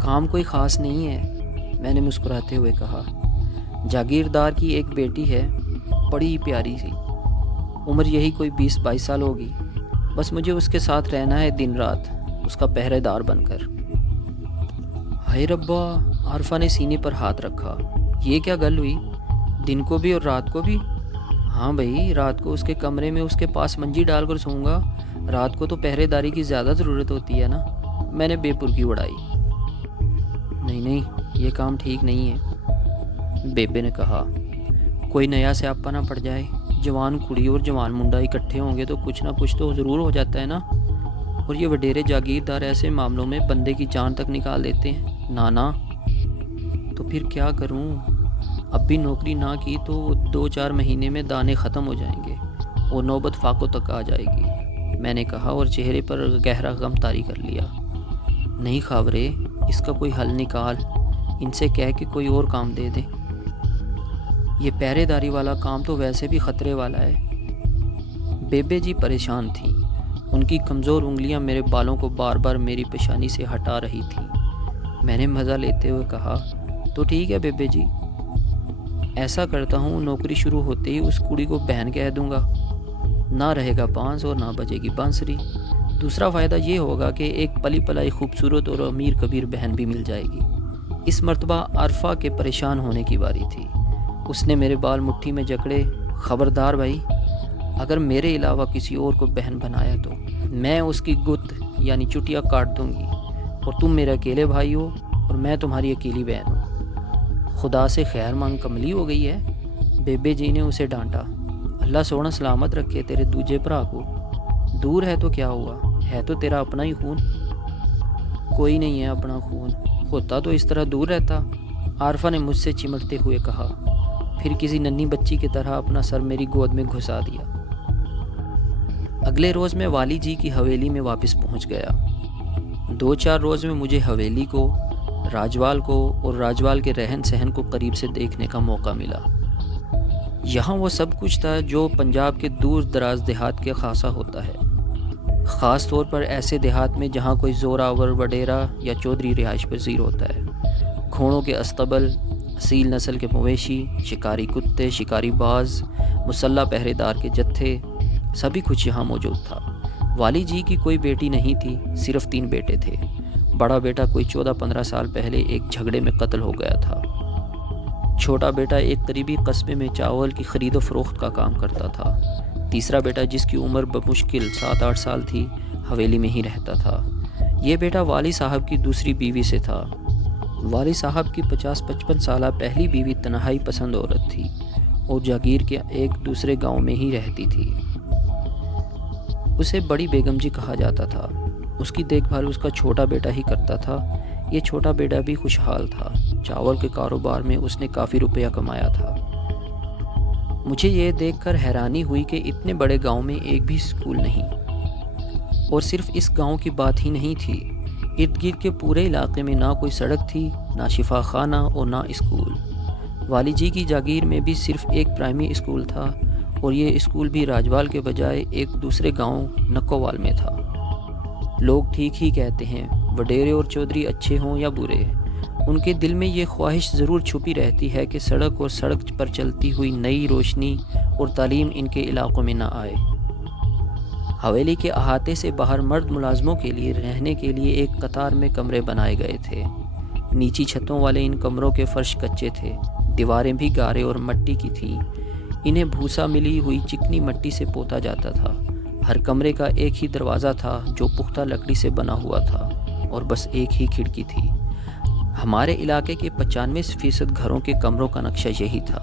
کام کوئی خاص نہیں ہے، میں نے مسکراتے ہوئے کہا۔ جاگیردار کی ایک بیٹی ہے، بڑی پیاری سی، عمر یہی کوئی 20-22 سال ہوگی۔ بس مجھے اس کے ساتھ رہنا ہے دن رات، اس کا پہرے دار بن کر۔ ہائے ربا، عارفہ نے سینے پر ہاتھ رکھا۔ یہ کیا گل ہوئی؟ دن کو بھی اور رات کو بھی؟ ہاں بھائی، رات کو اس کے کمرے میں اس کے پاس منجی ڈال کر سوؤں گا، رات کو تو پہرے داری کی زیادہ ضرورت ہوتی ہے نا، میں نے بے پرکی اڑائی۔ نہیں نہیں، یہ کام ٹھیک نہیں ہے، بیبے نے کہا۔ کوئی نیا سیاپا نہ پڑ جائے، جوان کڑی اور جوان منڈا اکٹھے ہوں گے تو کچھ نہ کچھ تو ضرور ہو جاتا ہے نا، اور یہ وڈیرے جاگیردار ایسے معاملوں میں بندے کی جان تک نکال دیتے ہیں۔ نانا تو پھر کیا کروں؟ اب بھی نوکری نہ کی تو 2-4 مہینے میں دانے ختم ہو جائیں گے اور نوبت فاقوں تک آ جائے گی، میں نے کہا اور چہرے پر گہرا غم طاری کر لیا۔ نہیں خاورے، اس کا کوئی حل نکال، ان سے کہہ کہ کوئی اور کام دے دیں۔ یہ پہرے داری والا کام تو ویسے بھی خطرے والا ہے۔ بیبے جی پریشان تھیں، ان کی کمزور انگلیاں میرے بالوں کو بار بار میری پیشانی سے ہٹا رہی تھیں۔ میں نے مزہ لیتے ہوئے کہا، تو ٹھیک ہے بیبے جی، ایسا کرتا ہوں نوکری شروع ہوتے ہی اس کڑی کو بہن کہہ دوں گا، نہ رہے گا بانس اور نہ بجے گی بانسری۔ دوسرا فائدہ یہ ہوگا کہ ایک پلی پلائی خوبصورت اور امیر کبیر بہن بھی مل جائے گی۔ اس مرتبہ عارفہ کے پریشان ہونے کی باری تھی۔ اس نے میرے بال مٹھی میں جکڑے۔ خبردار بھائی، اگر میرے علاوہ کسی اور کو بہن بنایا تو میں اس کی گت یعنی چٹیا کاٹ دوں گی، اور تم میرے اکیلے بھائی ہو اور میں تمہاری اکیلی بہن ہوں۔ خدا سے خیر مانگ کملی ہو گئی ہے، بیبے جی نے اسے ڈانٹا۔ اللہ سونا سلامت رکھے تیرے دوجے بھرا کو، دور ہے تو کیا ہوا، ہے تو تیرا اپنا ہی خون۔ کوئی نہیں ہے اپنا خون، ہوتا تو اس طرح دور رہتا، عارفہ نے مجھ سے چمٹتے ہوئے کہا، پھر کسی ننھی بچی کی طرح اپنا سر میری گود میں گھسا دیا۔ اگلے روز میں والی جی کی حویلی میں واپس پہنچ گیا۔ 2-4 روز میں مجھے حویلی کو، راجوال کو اور راجوال کے رہن سہن کو قریب سے دیکھنے کا موقع ملا۔ یہاں وہ سب کچھ تھا جو پنجاب کے دور دراز دیہات کے خاصا ہوتا ہے، خاص طور پر ایسے دیہات میں جہاں کوئی زوراور وڈیرا یا چودھری رہائش پذیر ہوتا ہے۔ گھوڑوں کے استبل، اصیل نسل کے مویشی، شکاری کتے، شکاری باز، مسلح پہرے دار کے جتھے، سبھی کچھ یہاں موجود تھا۔ والی جی کی کوئی بیٹی نہیں تھی، صرف 3 بیٹے تھے۔ بڑا بیٹا کوئی 14-15 سال پہلے ایک جھگڑے میں قتل ہو گیا تھا۔ چھوٹا بیٹا ایک قریبی قصبے میں چاول کی خرید و فروخت کا کام کرتا تھا۔ تیسرا بیٹا جس کی عمر بمشکل 7-8 سال تھی، حویلی میں ہی رہتا تھا۔ یہ بیٹا والی صاحب کی دوسری بیوی سے تھا۔ والی صاحب کی 50-55 سالہ پہلی بیوی تنہائی پسند عورت تھی اور جاگیر کے ایک دوسرے گاؤں میں ہی رہتی تھی۔ اسے بڑی بیگم جی کہا جاتا تھا۔ اس کی دیکھ بھال اس کا چھوٹا بیٹا ہی کرتا تھا۔ یہ چھوٹا بیٹا بھی خوشحال تھا، چاول کے کاروبار میں اس نے کافی روپیہ کمایا تھا۔ مجھے یہ دیکھ کر حیرانی ہوئی کہ اتنے بڑے گاؤں میں ایک بھی اسکول نہیں، اور صرف اس گاؤں کی بات ہی نہیں تھی، ارد گرد کے پورے علاقے میں نہ کوئی سڑک تھی، نہ شفا خانہ اور نہ اسکول۔ والی جی کی جاگیر میں بھی صرف ایک پرائمری اسکول تھا، اور یہ اسکول بھی راجوال کے بجائے ایک دوسرے گاؤں نکووال میں تھا۔ لوگ ٹھیک ہی کہتے ہیں، وڈیرے اور چودھری اچھے ہوں یا برے، ان کے دل میں یہ خواہش ضرور چھپی رہتی ہے کہ سڑک اور سڑک پر چلتی ہوئی نئی روشنی اور تعلیم ان کے علاقوں میں نہ آئے۔ حویلی کے احاطے سے باہر مرد ملازموں کے لیے رہنے کے لیے ایک قطار میں کمرے بنائے گئے تھے۔ نیچی چھتوں والے ان کمروں کے فرش کچے تھے، دیواریں بھی گارے اور مٹی کی تھیں۔ انہیں بھوسا ملی ہوئی چکنی مٹی سے پوتا جاتا تھا۔ ہر کمرے کا ایک ہی دروازہ تھا جو پختہ لکڑی سے بنا ہوا تھا، اور بس ایک ہی کھڑکی تھی۔ ہمارے علاقے کے 95% گھروں کے کمروں کا نقشہ یہی تھا۔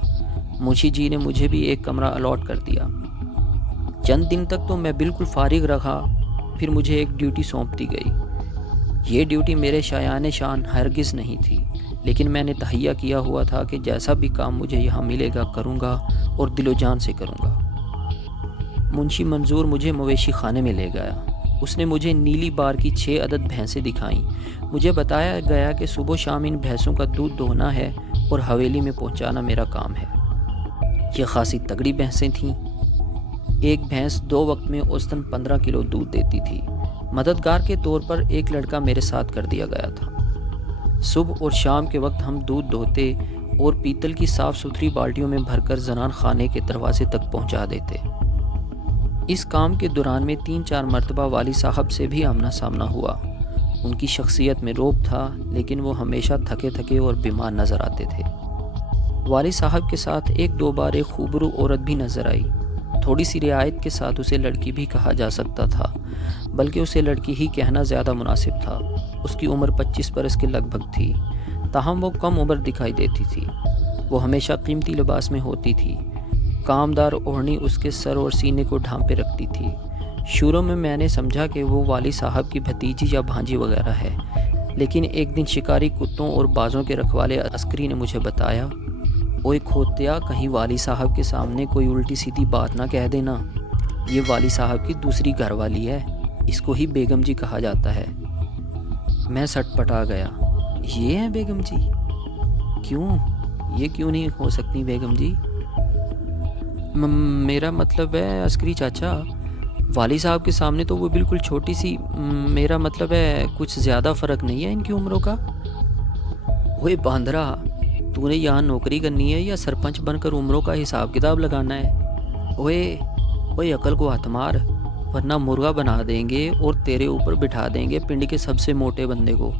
منشی جی نے مجھے بھی ایک کمرہ الاٹ کر دیا۔ چند دن تک تو میں بالکل فارغ رہا، پھر مجھے ایک ڈیوٹی سونپ دی گئی۔ یہ ڈیوٹی میرے شایان شان ہرگز نہیں تھی، لیکن میں نے تہیہ کیا ہوا تھا کہ جیسا بھی کام مجھے یہاں ملے گا کروں گا، اور دل و جان سے کروں گا۔ منشی منظور مجھے مویشی خانے میں لے گیا۔ اس نے مجھے نیلی بار کی 6 عدد بھینسیں دکھائیں۔ مجھے بتایا گیا کہ صبح و شام ان بھینسوں کا دودھ دوہنا ہے اور حویلی میں پہنچانا میرا کام ہے۔ یہ خاصی تگڑی بھینسیں تھیں۔ ایک بھینس 2 وقت میں اوسطاً 15 کلو دودھ دیتی تھی۔ مددگار کے طور پر ایک لڑکا میرے ساتھ کر دیا گیا تھا۔ صبح اور شام کے وقت ہم دودھ دھوتے اور پیتل کی صاف ستھری بالٹیوں میں بھر کر زنان خانے کے دروازے تک پہنچا دیتے۔ اس کام کے دوران میں 3-4 مرتبہ والی صاحب سے بھی آمنا سامنا ہوا۔ ان کی شخصیت میں رعب تھا، لیکن وہ ہمیشہ تھکے تھکے اور بیمار نظر آتے تھے۔ والی صاحب کے ساتھ 1-2 بار ایک خوبرو عورت بھی نظر آئی۔ تھوڑی سی رعایت کے ساتھ اسے لڑکی بھی کہا جا سکتا تھا، بلکہ اسے لڑکی ہی کہنا زیادہ مناسب تھا۔ اس کی عمر 25 برس کے لگ بھگ تھی، تاہم وہ کم عمر دکھائی دیتی تھی۔ وہ ہمیشہ قیمتی لباس میں ہوتی تھی۔ کامدار اوڑھنی اس کے سر اور سینے کو ڈھانپے رکھتی تھی۔ شروع میں نے سمجھا کہ وہ والی صاحب کی بھتیجی یا بھانجی وغیرہ ہے، لیکن ایک دن شکاری کتوں اور بازوں کے رکھوالے عسکری نے مجھے بتایا، اوئے کھوتیا، کہیں والی صاحب کے سامنے کوئی الٹی سیدھی بات نہ کہہ دینا، یہ والی صاحب کی دوسری گھر والی ہے، اس کو ہی بیگم جی کہا جاتا ہے۔ میں سٹ پٹا گیا، یہ ہے بیگم جی؟ کیوں؟ یہ کیوں نہیں ہو سکتی بیگم جی؟ میرا مطلب ہے عسکری چاچا، والی صاحب کے سامنے تو وہ بالکل چھوٹی سی، میرا مطلب ہے کچھ زیادہ فرق نہیں ہے ان کی عمروں کا۔ اوئے باندرا، تو نے یہاں نوکری کرنی ہے یا سرپنچ بن کر عمروں کا حساب کتاب لگانا ہے؟ اوئے عقل کو ہاتھ مار، ورنہ مرغا بنا دیں گے اور تیرے اوپر بٹھا دیں گے پنڈ کے سب سے موٹے بندے کو۔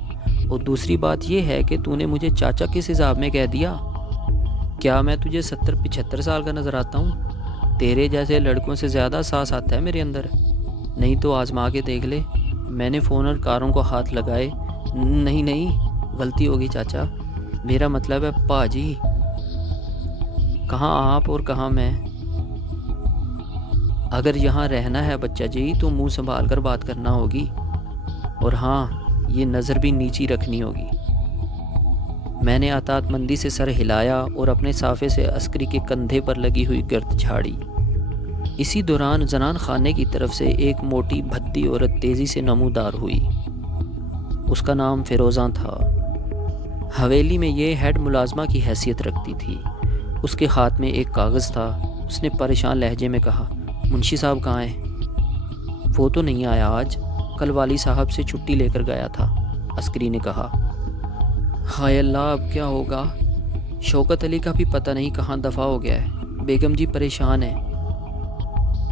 اور دوسری بات یہ ہے کہ تو نے مجھے چاچا کس حساب میں کہہ دیا؟ کیا میں تجھے 70-75 سال کا نظر آتا ہوں؟ تیرے جیسے لڑکوں سے زیادہ سانس آتا ہے میرے اندر، نہیں تو آزما کے دیکھ لے۔ میں نے فونر کاروں کو ہاتھ لگائے۔ نہیں، غلطی ہوگی چاچا، میرا مطلب ہے پاجی۔ کہاں آپ اور کہاں میں؟ اگر یہاں رہنا ہے بچہ جی تو منہ سنبھال کر بات کرنا ہوگی، اور ہاں، یہ نظر بھی نیچی رکھنی ہوگی۔ میں نے اطاعت مندی سے سر ہلایا اور اپنے صافے سے عسکری کے کندھے پر لگی ہوئی گرد جھاڑی۔ اسی دوران زنان خانے کی طرف سے ایک موٹی بھدی عورت تیزی سے نمودار ہوئی۔ اس کا نام فیروزہ تھا۔ حویلی میں یہ ہیڈ ملازمہ کی حیثیت رکھتی تھی۔ اس کے ہاتھ میں ایک کاغذ تھا۔ اس نے پریشان لہجے میں کہا، منشی صاحب کہاں ہیں؟ وہ تو نہیں آیا آج، کل والی صاحب سے چھٹی لے کر گیا تھا، عسکری نے کہا۔ ہائے اللہ، اب کیا ہوگا؟ شوکت علی کا بھی پتہ نہیں کہاں دفع ہو گیا ہے، بیگم جی پریشان ہے۔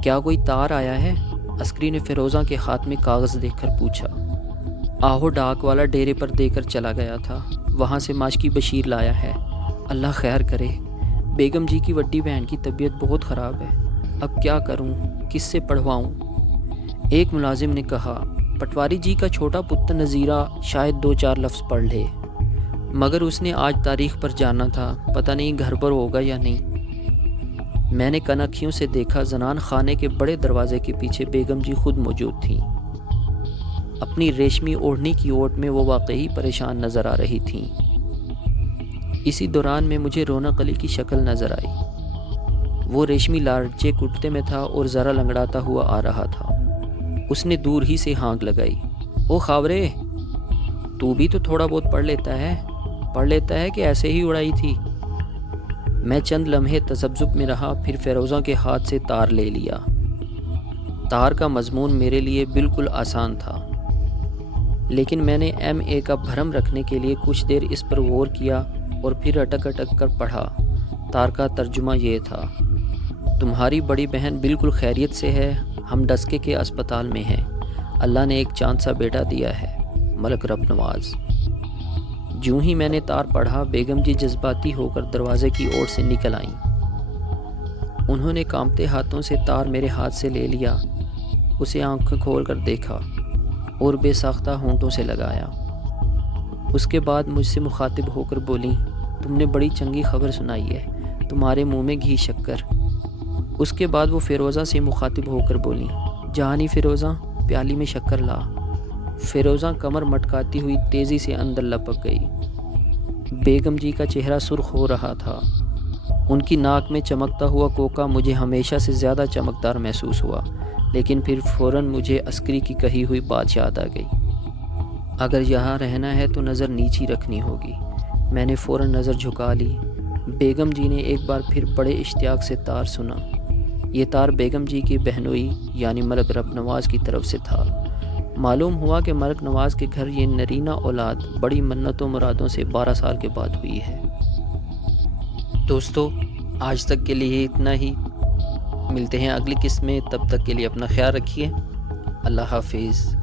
کیا کوئی تار آیا ہے؟ عسکری نے فیروزہ کے ہاتھ میں کاغذ دیکھ کر پوچھا۔ آہو ڈاک والا ڈیرے پر دے کر چلا گیا تھا، وہاں سے ماشکی بشیر لایا ہے۔ اللہ خیر کرے، بیگم جی کی وڈی بہن کی طبیعت بہت خراب ہے، اب کیا کروں، کس سے پڑھواؤں؟ ایک ملازم نے کہا، پٹواری جی کا چھوٹا پتر نذیرہ شاید 2-4 لفظ پڑھ لے، مگر اس نے آج تاریخ پر جانا تھا، پتہ نہیں گھر پر ہوگا یا نہیں۔ میں نے کنکھیوں سے دیکھا، زنان خانے کے بڑے دروازے کے پیچھے بیگم جی خود موجود تھیں۔ اپنی ریشمی اوڑھنی کی اوٹ میں وہ واقعی پریشان نظر آ رہی تھیں۔ اسی دوران میں مجھے رونق علی کی شکل نظر آئی۔ وہ ریشمی لارچے کرتے میں تھا اور ذرا لنگڑاتا ہوا آ رہا تھا۔ اس نے دور ہی سے ہانک لگائی، او خاورے، تو بھی تو تھوڑا بہت پڑھ لیتا ہے کہ ایسے ہی اڑائی تھی؟ میں چند لمحے تذبذب میں رہا، پھر فیروزہ کے ہاتھ سے تار لے لیا۔ تار کا مضمون میرے لیے بالکل آسان تھا، لیکن میں نے MA کا بھرم رکھنے کے لیے کچھ دیر اس پر غور کیا اور پھر اٹک کر پڑھا۔ تار کا ترجمہ یہ تھا، تمہاری بڑی بہن بالکل خیریت سے ہے، ہم ڈسکے کے اسپتال میں ہیں، اللہ نے ایک چاند سا بیٹا دیا ہے، ملک رب نواز۔ جوں ہی میں نے تار پڑھا، بیگم جی جذباتی ہو کر دروازے کی اوٹ سے نکل آئیں۔ انہوں نے کانپتے ہاتھوں سے تار میرے ہاتھ سے لے لیا، اسے آنکھیں کھول کر دیکھا اور بے ساختہ ہونٹوں سے لگایا۔ اس کے بعد مجھ سے مخاطب ہو کر بولیں، تم نے بڑی چنگی خبر سنائی ہے، تمہارے منہ میں گھی شکر۔ اس کے بعد وہ فیروزہ سے مخاطب ہو کر بولیں، جہانی فیروزہ، پیالی میں شکر لا۔ فیروزہ کمر مٹکاتی ہوئی تیزی سے اندر لپک گئی۔ بیگم جی کا چہرہ سرخ ہو رہا تھا۔ ان کی ناک میں چمکتا ہوا کوکا مجھے ہمیشہ سے زیادہ چمکدار محسوس ہوا، لیکن پھر فوراً مجھے عسکری کی کہی ہوئی بات یاد آ گئی، اگر یہاں رہنا ہے تو نظر نیچی رکھنی ہوگی۔ میں نے فوراً نظر جھکا لی۔ بیگم جی نے ایک بار پھر بڑے اشتیاق سے تار سنا۔ یہ تار بیگم جی کی بہنوئی یعنی ملک رب نواز کی طرف سے تھا۔ معلوم ہوا کہ ملک نواز کے گھر یہ نرینہ اولاد بڑی منت و مرادوں سے 12 سال کے بعد ہوئی ہے۔ دوستو، آج تک کے لیے اتنا ہی، ملتے ہیں اگلی قسط میں، تب تک کے لیے اپنا خیال رکھیے، اللہ حافظ۔